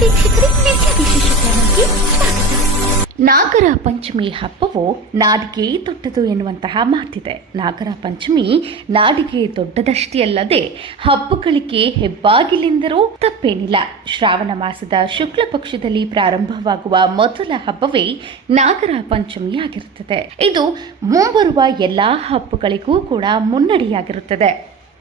ವೀಕ್ಷಕರೇ, ನಿತ್ಯ ವಿಶೇಷ ಚಾನಲ್ಗೆ ಸ್ವಾಗತ. ನಾಗರ ಪಂಚಮಿ ಹಬ್ಬವು ನಾಡಿಗೆ ದೊಡ್ಡದು ಎನ್ನುವಂತಹ ಮಾತಿದೆ. ನಾಗರ ಪಂಚಮಿ ನಾಡಿಗೆ ದೊಡ್ಡದಷ್ಟೇ ಅಲ್ಲದೆ ಹಬ್ಬಗಳಿಗೆ ಹೆಬ್ಬಾಗಿಲೆಂದರೂ ತಪ್ಪೇನಿಲ್ಲ. ಶ್ರಾವಣ ಮಾಸದ ಶುಕ್ಲ ಪಕ್ಷದಲ್ಲಿ ಪ್ರಾರಂಭವಾಗುವ ಮೊದಲ ಹಬ್ಬವೇ ನಾಗರ ಪಂಚಮಿಯಾಗಿರುತ್ತದೆ. ಇದು ಮುಂಬರುವ ಎಲ್ಲಾ ಹಬ್ಬಗಳಿಗೂ ಕೂಡ ಮುನ್ನಡೆಯಾಗಿರುತ್ತದೆ.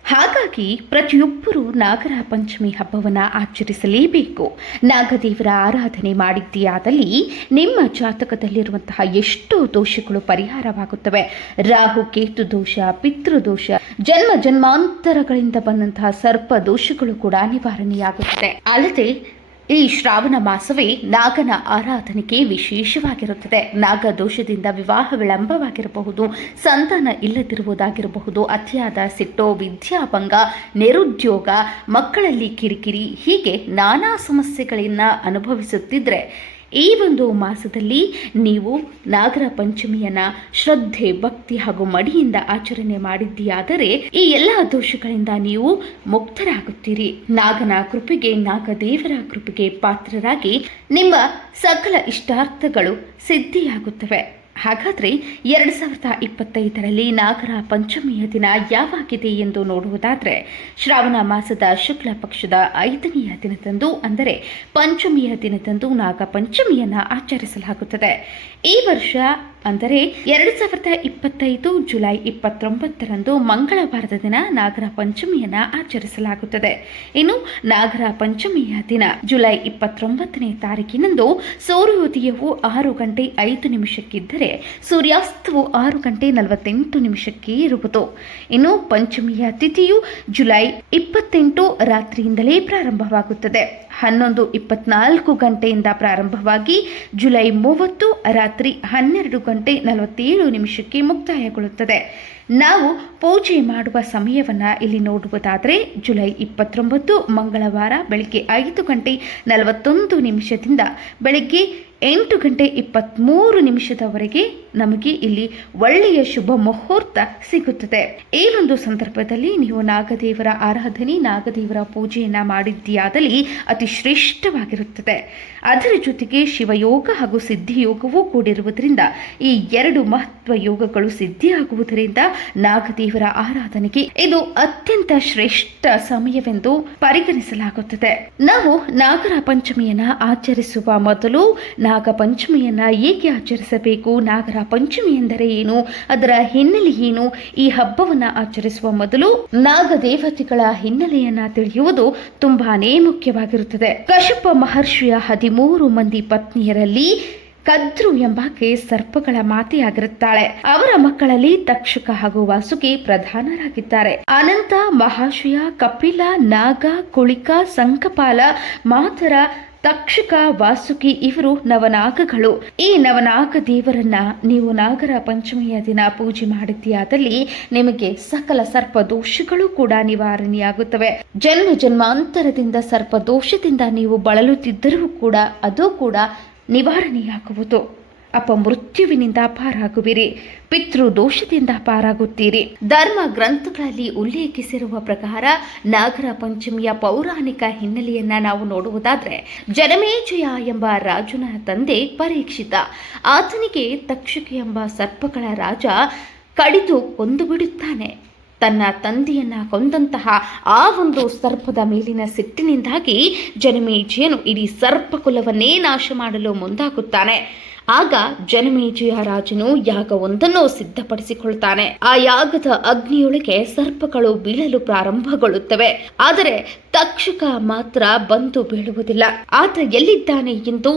ಹಾಗಾಗಿ ಪ್ರತಿಯೊಬ್ಬರೂ ನಾಗರ ಪಂಚಮಿ ಹಬ್ಬವನ್ನು ಆಚರಿಸಲೇಬೇಕು. ನಾಗದೇವರ ಆರಾಧನೆ ಮಾಡಿದ್ದೀಯಾದಲ್ಲಿ ನಿಮ್ಮ ಜಾತಕದಲ್ಲಿರುವಂತಹ ಎಷ್ಟೋ ದೋಷಗಳು ಪರಿಹಾರವಾಗುತ್ತವೆ. ರಾಹು ಕೇತು ದೋಷ, ಪಿತೃದೋಷ, ಜನ್ಮಾಂತರಗಳಿಂದ ಬಂದಂತಹ ಸರ್ಪ ದೋಷಗಳು ಕೂಡ ನಿವಾರಣೆಯಾಗುತ್ತದೆ. ಅಲ್ಲದೆ ಈ ಶ್ರಾವಣ ಮಾಸವೇ ನಾಗನ ಆರಾಧನೆಗೆ ವಿಶೇಷವಾಗಿರುತ್ತದೆ. ನಾಗ ದೋಷದಿಂದ ವಿವಾಹ ವಿಳಂಬವಾಗಿರಬಹುದು, ಸಂತಾನ ಇಲ್ಲದಿರುವುದಾಗಿರಬಹುದು, ಅತಿಯಾದ ಸಿಟ್ಟು, ವಿದ್ಯಾಭಂಗ, ನಿರುದ್ಯೋಗ, ಮಕ್ಕಳಲ್ಲಿ ಕಿರಿಕಿರಿ, ಹೀಗೆ ನಾನಾ ಸಮಸ್ಯೆಗಳನ್ನು ಅನುಭವಿಸುತ್ತಿದ್ದರೆ ಈ ಒಂದು ಮಾಸದಲ್ಲಿ ನೀವು ನಾಗರ ಪಂಚಮಿಯನ್ನು ಶ್ರದ್ಧೆ, ಭಕ್ತಿ ಹಾಗೂ ಮಡಿಯಿಂದ ಆಚರಣೆ ಮಾಡಿದ್ದೀಯಾದರೆ ಈ ಎಲ್ಲ ದೋಷಗಳಿಂದ ನೀವು ಮುಕ್ತರಾಗುತ್ತೀರಿ. ನಾಗನ ಕೃಪೆಗೆ, ನಾಗದೇವರ ಕೃಪೆಗೆ ಪಾತ್ರರಾಗಿ ನಿಮ್ಮ ಸಕಲ ಇಷ್ಟಾರ್ಥಗಳು ಸಿದ್ಧಿಯಾಗುತ್ತವೆ. ಹಾಗಾದರೆ 2025ರಲ್ಲಿ ನಾಗರ ಪಂಚಮಿಯ ದಿನ ಯಾವಾಗಿದೆ ಎಂದು ನೋಡುವುದಾದರೆ, ಶ್ರಾವಣ ಮಾಸದ ಶುಕ್ಲ ಪಕ್ಷದ 5ನೆಯ ದಿನದಂದು, ಅಂದರೆ ಪಂಚಮಿಯ ದಿನದಂದು ನಾಗ ಪಂಚಮಿಯನ್ನು ಆಚರಿಸಲಾಗುತ್ತದೆ. ಈ ವರ್ಷ ಅಂದರೆ 2025 ಜುಲೈ 29ರಂದು ಮಂಗಳವಾರದ ದಿನ ನಾಗರ ಪಂಚಮಿಯನ್ನು ಆಚರಿಸಲಾಗುತ್ತದೆ. ಇನ್ನು ನಾಗರ ಪಂಚಮಿಯ ದಿನ ಜುಲೈ 29ನೇ ತಾರೀಕಿನಂದು ಸೂರ್ಯೋದಯವು 6 ಗಂಟೆ 5 ನಿಮಿಷಕ್ಕಿದ್ದರೆ ಸೂರ್ಯಾಸ್ತವು 6 ಗಂಟೆ 48 ನಿಮಿಷಕ್ಕೆ ಇರುವುದು. ಇನ್ನು ಪಂಚಮಿಯ ತಿಥಿಯು ಜುಲೈ 28 ರಾತ್ರಿಯಿಂದಲೇ ಪ್ರಾರಂಭವಾಗುತ್ತದೆ. 11:24 ಗಂಟೆಯಿಂದ ಪ್ರಾರಂಭವಾಗಿ ಜುಲೈ 30 ರಾತ್ರಿ 12 ಗಂಟೆ 47 ನಿಮಿಷಕ್ಕೆ ಮುಕ್ತಾಯಗೊಳ್ಳುತ್ತದೆ. ನಾವು ಪೂಜೆ ಮಾಡುವ ಸಮಯವನ್ನು ಇಲ್ಲಿ ನೋಡುವುದಾದರೆ ಜುಲೈ 29 ಮಂಗಳವಾರ ಬೆಳಗ್ಗೆ 5 ಗಂಟೆ 41 ನಿಮಿಷದಿಂದ ಬೆಳಗ್ಗೆ 8 ಗಂಟೆ 23 ನಿಮಿಷದವರೆಗೆ ನಮಗೆ ಇಲ್ಲಿ ಒಳ್ಳೆಯ ಶುಭ ಮುಹೂರ್ತ ಸಿಗುತ್ತದೆ. ಈ ಒಂದು ಸಂದರ್ಭದಲ್ಲಿ ನೀವು ನಾಗದೇವರ ಆರಾಧನೆ, ನಾಗದೇವರ ಪೂಜೆಯನ್ನು ಮಾಡಿದ್ದೀಯಾದಲ್ಲಿ ಅತಿ ಶ್ರೇಷ್ಠವಾಗಿರುತ್ತದೆ. ಅದರ ಜೊತೆಗೆ ಶಿವಯೋಗ ಹಾಗೂ ಸಿದ್ಧಿಯೋಗವೂ ಕೂಡಿರುವುದರಿಂದ ಈ 2 ಮಹತ್ವ ಯೋಗಗಳು ಸಿದ್ಧಿಯಾಗುವುದರಿಂದ ನಾಗದೇವರ ಆರಾಧನೆಗೆ ಇದು ಅತ್ಯಂತ ಶ್ರೇಷ್ಠ ಸಮಯವೆಂದು ಪರಿಗಣಿಸಲಾಗುತ್ತದೆ. ನಾವು ನಾಗರ ಪಂಚಮಿಯನ್ನು ಆಚರಿಸುವ ಮೊದಲು ನಾಗ ಪಂಚಮಿಯನ್ನು ಏಕೆ ಆಚರಿಸಬೇಕು, ನಾಗರ ಪಂಚಮಿ ಎಂದರೆ ಏನು, ಅದರ ಹಿನ್ನೆಲೆ ಏನು, ಈ ಹಬ್ಬವನ್ನು ಆಚರಿಸುವ ಮೊದಲು ನಾಗದೇವತೆಗಳ ಹಿನ್ನೆಲೆಯನ್ನು ತಿಳಿಯುವುದು ತುಂಬಾನೇ ಮುಖ್ಯವಾಗಿರುತ್ತದೆ. ಕಶ್ಯಪ ಮಹರ್ಷಿಯ 13 ಮಂದಿ ಪತ್ನಿಯರಲ್ಲಿ ಕದ್ರು ಎಂಬಾಕೆ ಸರ್ಪಗಳ ಮಾತೆಯಾಗಿರುತ್ತಾಳೆ. ಅವರ ಮಕ್ಕಳಲ್ಲಿ ತಕ್ಷಕ ಹಾಗೂ ವಾಸುಕಿ ಪ್ರಧಾನರಾಗಿದ್ದಾರೆ. ಅನಂತ, ಮಹಾಶಯ, ಕಪಿಲ, ನಾಗ, ಕುಳಿಕ, ಸಂಕಪಾಲ, ಮಾತರ, ತಕ್ಷಕ, ವಾಸುಕಿ ಇವರು ನವನಾಗಗಳು. ಈ ನವನಾಗ ದೇವರನ್ನ ನೀವು ನಾಗರ ಪಂಚಮಿಯ ದಿನ ಪೂಜೆ ಮಾಡಿದ್ದೀಯಾದಲ್ಲಿ ನಿಮಗೆ ಸಕಲ ಸರ್ಪ ದೋಷಗಳು ಕೂಡ ನಿವಾರಣೆಯಾಗುತ್ತವೆ. ಜನ್ಮಾಂತರದಿಂದ ಸರ್ಪ ದೋಷದಿಂದ ನೀವು ಬಳಲುತ್ತಿದ್ದರೂ ಕೂಡ ಅದು ಕೂಡ ನಿವಾರಣೆಯಾಗುವುದು. ಅಪಮೃತ್ಯುವಿನಿಂದ ಪಾರಾಗುವಿರಿ, ಪಿತೃ ದೋಷದಿಂದ ಪಾರಾಗುತ್ತೀರಿ. ಧರ್ಮ ಗ್ರಂಥಗಳಲ್ಲಿ ಉಲ್ಲೇಖಿಸಿರುವ ಪ್ರಕಾರ ನಾಗರ ಪಂಚಮಿಯ ಪೌರಾಣಿಕ ಹಿನ್ನೆಲೆಯನ್ನ ನಾವು ನೋಡುವುದಾದರೆ, ಜನಮೇಜಯ ಎಂಬ ರಾಜನ ತಂದೆ ಪರೀಕ್ಷಿತ, ಆತನಿಗೆ ತಕ್ಷಕ ಎಂಬ ಸರ್ಪಗಳ ರಾಜ ಕಡಿದು ಕೊಂದು ಬಿಡುತ್ತಾನೆ. ತನ್ನ ತಂದೆಯನ್ನ ಕೊಂದಂತಹ ಆ ಒಂದು ಸರ್ಪದ ಮೇಲಿನ ಸಿಟ್ಟಿನಿಂದಾಗಿ ಜನಮೇಜಯನು ಇಡೀ ಸರ್ಪಕುಲವನ್ನೇ ನಾಶ ಮಾಡಲು ಮುಂದಾಗುತ್ತಾನೆ. ಆಗ ಜನಮೇಜಯ ರಾಜನು ಯಾಗವೊಂದನ್ನು ಸಿದ್ಧಪಡಿಸಿಕೊಳ್ತಾನೆ. ಆ ಯಾಗದ ಅಗ್ನಿಯೊಳಗೆ ಸರ್ಪಗಳು ಬೀಳಲು ಪ್ರಾರಂಭಗೊಳ್ಳುತ್ತವೆ. ಆದರೆ ತಕ್ಷಕ ಮಾತ್ರ ಬಂದು ಬೀಳುವುದಿಲ್ಲ. ಆತ ಎಲ್ಲಿದ್ದಾನೆ ಎಂದು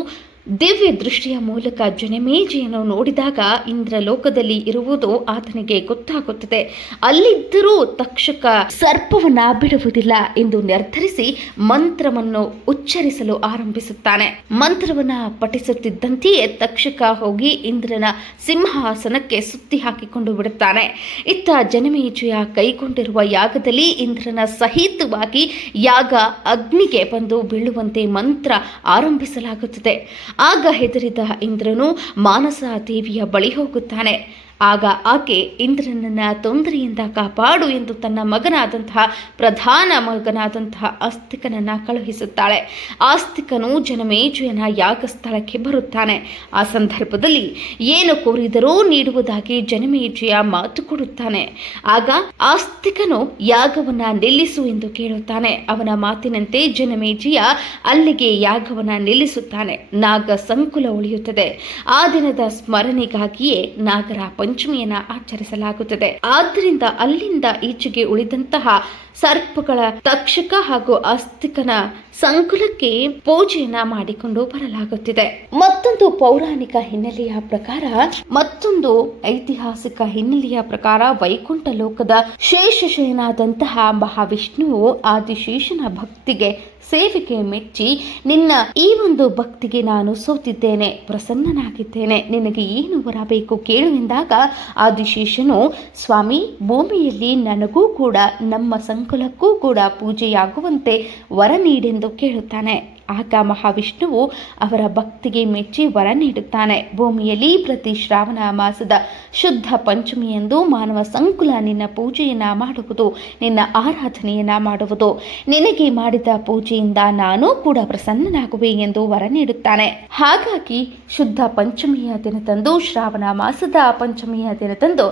ದಿವ್ಯ ದೃಷ್ಟಿಯ ಮೂಲಕ ಜನಮೇಜಯನು ನೋಡಿದಾಗ ಇಂದ್ರಲೋಕದಲ್ಲಿ ಇರುವುದು ಆತನಿಗೆ ಗೊತ್ತಾಗುತ್ತದೆ. ಅಲ್ಲಿದ್ದರೂ ತಕ್ಷಕ ಸರ್ಪವನ್ನ ಬಿಡುವುದಿಲ್ಲ ಎಂದು ನಿರ್ಧರಿಸಿ ಮಂತ್ರವನ್ನು ಉಚ್ಚರಿಸಲು ಆರಂಭಿಸುತ್ತಾನೆ. ಮಂತ್ರವನ್ನ ಪಠಿಸುತ್ತಿದ್ದಂತೆಯೇ ತಕ್ಷಕ ಹೋಗಿ ಇಂದ್ರನ ಸಿಂಹಾಸನಕ್ಕೆ ಸುತ್ತಿ ಹಾಕಿಕೊಂಡು ಬಿಡುತ್ತಾನೆ. ಇತ್ತ ಜನಮೇಜಯ ಕೈಗೊಂಡಿರುವ ಯಾಗದಲ್ಲಿ ಇಂದ್ರನ ಸಹಿತವಾಗಿ ಯಾಗ ಅಗ್ನಿಗೆ ಬಂದು ಬೀಳುವಂತೆ ಮಂತ್ರ ಆರಂಭಿಸಲಾಗುತ್ತದೆ. ಆಗ ಹೆದರಿದ ಇಂದ್ರನು ಮಾನಸ ದೇವಿಯ ಬಳಿ ಹೋಗುತ್ತಾನೆ. ಆಗ ಆಕೆ ಇಂದ್ರನನ್ನ ತೊಂದರೆಯಿಂದ ಕಾಪಾಡು ಎಂದು ತನ್ನ ಮಗನಾದಂತಹ ಪ್ರಧಾನ ಮಗನಾದಂತಹ ಆಸ್ತಿಕನನ್ನ ಕಳುಹಿಸುತ್ತಾಳೆ. ಆಸ್ತಿಕನು ಜನಮೇಜಯನ ಯಾಗಸ್ಥಳಕ್ಕೆ ಬರುತ್ತಾನೆ. ಆ ಸಂದರ್ಭದಲ್ಲಿ ಏನು ಕೋರಿದರೂ ನೀಡುವುದಾಗಿ ಜನಮೇಜಯ ಮಾತು ಕೊಡುತ್ತಾನೆ. ಆಗ ಆಸ್ತಿಕನು ಯಾಗವನ್ನ ನಿಲ್ಲಿಸು ಎಂದು ಕೇಳುತ್ತಾನೆ. ಅವನ ಮಾತಿನಂತೆ ಜನಮೇಜಯ ಅಲ್ಲಿಗೆ ಯಾಗವನ್ನ ನಿಲ್ಲಿಸುತ್ತಾನೆ. ನಾಗ ಸಂಕುಲ ಉಳಿಯುತ್ತದೆ. ಆ ದಿನದ ಸ್ಮರಣೆಗಾಗಿಯೇ ನಾಗರ ಪಂಚಮಿಯನ್ನ ಆಚರಿಸಲಾಗುತ್ತದೆ. ಆದ್ದರಿಂದ ಅಲ್ಲಿಂದ ಈಚೆಗೆ ಉಳಿದಂತಹ ಸರ್ಪಗಳ ತಕ್ಷಕ ಹಾಗೂ ಆಸ್ತಿಕನ ಸಂಕುಲಕ್ಕೆ ಪೂಜೆಯನ್ನ ಮಾಡಿಕೊಂಡು ಬರಲಾಗುತ್ತಿದೆ. ಮತ್ತೊಂದು ಪೌರಾಣಿಕ ಹಿನ್ನೆಲೆಯ ಪ್ರಕಾರ, ಮತ್ತೊಂದು ಐತಿಹಾಸಿಕ ಹಿನ್ನೆಲೆಯ ಪ್ರಕಾರ ವೈಕುಂಠ ಲೋಕದ ಶೇಷಶಯನಾದಂತಹ ಮಹಾವಿಷ್ಣುವು ಆದಿಶೇಷನ ಭಕ್ತಿಗೆ ಸೇವೆಗೆ ಮೆಚ್ಚಿ, ನಿನ್ನ ಈ ಒಂದು ಭಕ್ತಿಗೆ ನಾನು ಸೋತಿದ್ದೇನೆ, ಪ್ರಸನ್ನನಾಗಿದ್ದೇನೆ, ನಿನಗೆ ಏನು ಬರಬೇಕು ಕೇಳು ಎಂದಾಗ ಆದಿಶೇಷನು, ಸ್ವಾಮಿ, ಭೂಮಿಯಲ್ಲಿ ನನಗೂ ಕೂಡ ನಮ್ಮ ಸಂಕುಲಕ್ಕೂ ಕೂಡ ಪೂಜೆಯಾಗುವಂತೆ ವರ ನೀಡೆಂದು ಕೇಳುತ್ತಾನೆ. ಆಗ ಮಹಾವಿಷ್ಣುವು ಅವರ ಭಕ್ತಿಗೆ ಮೆಚ್ಚಿ ವರ ನೀಡುತ್ತಾನೆ. ಭೂಮಿಯಲ್ಲಿ ಪ್ರತಿ ಶ್ರಾವಣ ಮಾಸದ ಶುದ್ಧ ಪಂಚಮಿಯಂದು ಮಾನವ ಸಂಕುಲ ನಿನ್ನ ಪೂಜೆಯನ್ನ ಮಾಡುವುದು, ನಿನ್ನ ಆರಾಧನೆಯನ್ನ ಮಾಡುವುದು. ನಿನಗೆ ಮಾಡಿದ ಪೂಜೆಯಿಂದ ನಾನು ಕೂಡ ಪ್ರಸನ್ನನಾಗುವೆ ಎಂದು ವರ ನೀಡುತ್ತಾನೆ. ಹಾಗಾಗಿ ಶುದ್ಧ ಪಂಚಮಿಯ ದಿನದಂದು, ಶ್ರಾವಣ ಮಾಸದ ಪಂಚಮಿಯ ದಿನದಂದು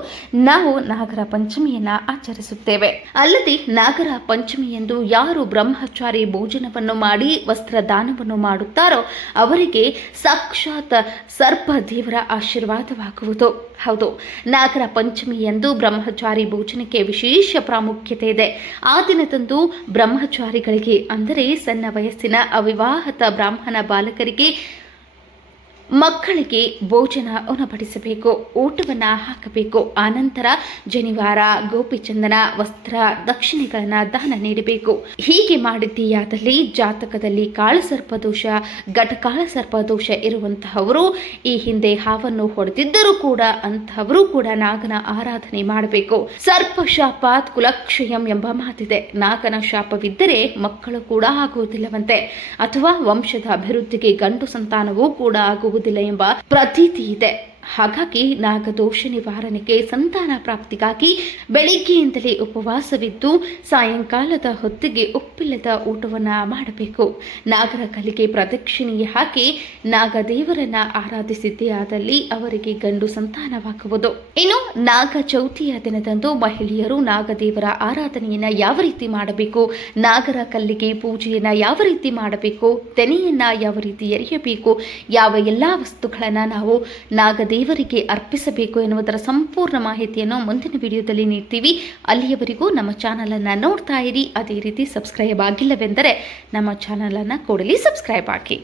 ನಾವು ನಾಗರ ಪಂಚಮಿಯನ್ನ ಆಚರಿಸುತ್ತೇವೆ. ಅಲ್ಲದೆ ನಾಗರ ಪಂಚಮಿಯಂದು ಯಾರು ಬ್ರಹ್ಮಚಾರಿ ಭೋಜನವನ್ನು ಮಾಡಿ ವಸ್ತ್ರ ದಾನವನ್ನು ಮಾಡುತ್ತಾರೋ ಅವರಿಗೆ ಸಾಕ್ಷಾತ್ ಸರ್ಪ ದೇವರ ಆಶೀರ್ವಾದವಾಗುವುದು. ಹೌದು, ನಾಗರ ಪಂಚಮಿಯಂದು ಬ್ರಹ್ಮಚಾರಿ ಭೋಜನಕ್ಕೆ ವಿಶೇಷ ಪ್ರಾಮುಖ್ಯತೆ ಇದೆ. ಆ ದಿನದಂದು ಬ್ರಹ್ಮಚಾರಿಗಳಿಗೆ, ಅಂದರೆ ಸಣ್ಣ ವಯಸ್ಸಿನ ಅವಿವಾಹಿತ ಬ್ರಾಹ್ಮಣ ಬಾಲಕರಿಗೆ, ಮಕ್ಕಳಿಗೆ ಭೋಜನ ಉಣಬಡಿಸಬೇಕು, ಊಟವನ್ನು ಹಾಕಬೇಕು. ಆನಂತರ ಜನಿವಾರ, ಗೋಪಿಚಂದನ, ವಸ್ತ್ರ, ದಕ್ಷಿಣೆಗಳನ್ನು ದಾನ ನೀಡಬೇಕು. ಹೀಗೆ ಮಾಡಿದ್ದೀಯಾದಲ್ಲಿ ಜಾತಕದಲ್ಲಿ ಕಾಳಸರ್ಪದೋಷ, ಘಟಕಾಳಸರ್ಪದೋಷ ಇರುವಂತಹವರು, ಈ ಹಿಂದೆ ಹಾವನ್ನು ಹೊಡೆದಿದ್ದರೂ ಕೂಡ ಅಂತಹವರು ಕೂಡ ನಾಗನ ಆರಾಧನೆ ಮಾಡಬೇಕು. ಸರ್ಪ ಶಾಪಾತ್ ಕುಲಕ್ಷಯಂ ಎಂಬ ಮಾತಿದೆ. ನಾಗನ ಶಾಪವಿದ್ದರೆ ಮಕ್ಕಳು ಕೂಡ ಆಗುವುದಿಲ್ಲವಂತೆ, ಅಥವಾ ವಂಶದ ಅಭಿವೃದ್ಧಿಗೆ ಗಂಡು ಸಂತಾನವೂ ಕೂಡ ಆಗುವುದಿಲ್ಲ ಎಂಬ ಪ್ರತೀತಿ ಇದೆ. ಹಾಗಾಗಿ ನಾಗದೋಷ ನಿವಾರಣೆಗೆ, ಸಂತಾನ ಪ್ರಾಪ್ತಿಗಾಗಿ ಬೆಳಿಗ್ಗೆಯಿಂದಲೇ ಉಪವಾಸವಿದ್ದು ಸಾಯಂಕಾಲದ ಹೊತ್ತಿಗೆ ಉಪ್ಪಿಲ್ಲದ ಊಟವನ್ನ ಮಾಡಬೇಕು. ನಾಗರ ಕಲಿಗೆ ಪ್ರದಕ್ಷಿಣೆ ಹಾಕಿ ನಾಗದೇವರನ್ನ ಆರಾಧಿಸಿದ್ದೇ ಆದಲ್ಲಿ ಅವರಿಗೆ ಗಂಡು ಸಂತಾನವಾಗುವುದು. ಇನ್ನು ನಾಗ ಚೌತಿಯ ದಿನದಂದು ಮಹಿಳೆಯರು ನಾಗದೇವರ ಆರಾಧನೆಯನ್ನ ಯಾವ ರೀತಿ ಮಾಡಬೇಕು, ನಾಗರ ಕಲ್ಲಿಗೆ ಪೂಜೆಯನ್ನ ಯಾವ ರೀತಿ ಮಾಡಬೇಕು, ತೆನೆಯನ್ನ ಯಾವ ರೀತಿ ಎರೆಯಬೇಕು, ಯಾವ ಎಲ್ಲಾ ವಸ್ತುಗಳನ್ನ ನಾವು ನಾಗದೇವರಿಗೆ ಅರ್ಪಿಸಬೇಕು ಎನ್ನುವುದರ ಸಂಪೂರ್ಣ ಮಾಹಿತಿಯನ್ನು ಮುಂದಿನ ವಿಡಿಯೋದಲ್ಲಿ ನೀಡ್ತೀವಿ. ಅಲ್ಲಿಯವರೆಗೂ ನಮ್ಮ ಚಾನಲನ್ನು ನೋಡ್ತಾ ಇರಿ. ಅದೇ ರೀತಿ ಸಬ್ಸ್ಕ್ರೈಬ್ ಆಗಿಲ್ಲವೆಂದರೆ ನಮ್ಮ ಚಾನಲನ್ನು ಕೂಡಲೇ ಸಬ್ಸ್ಕ್ರೈಬ್ ಆಗಿ.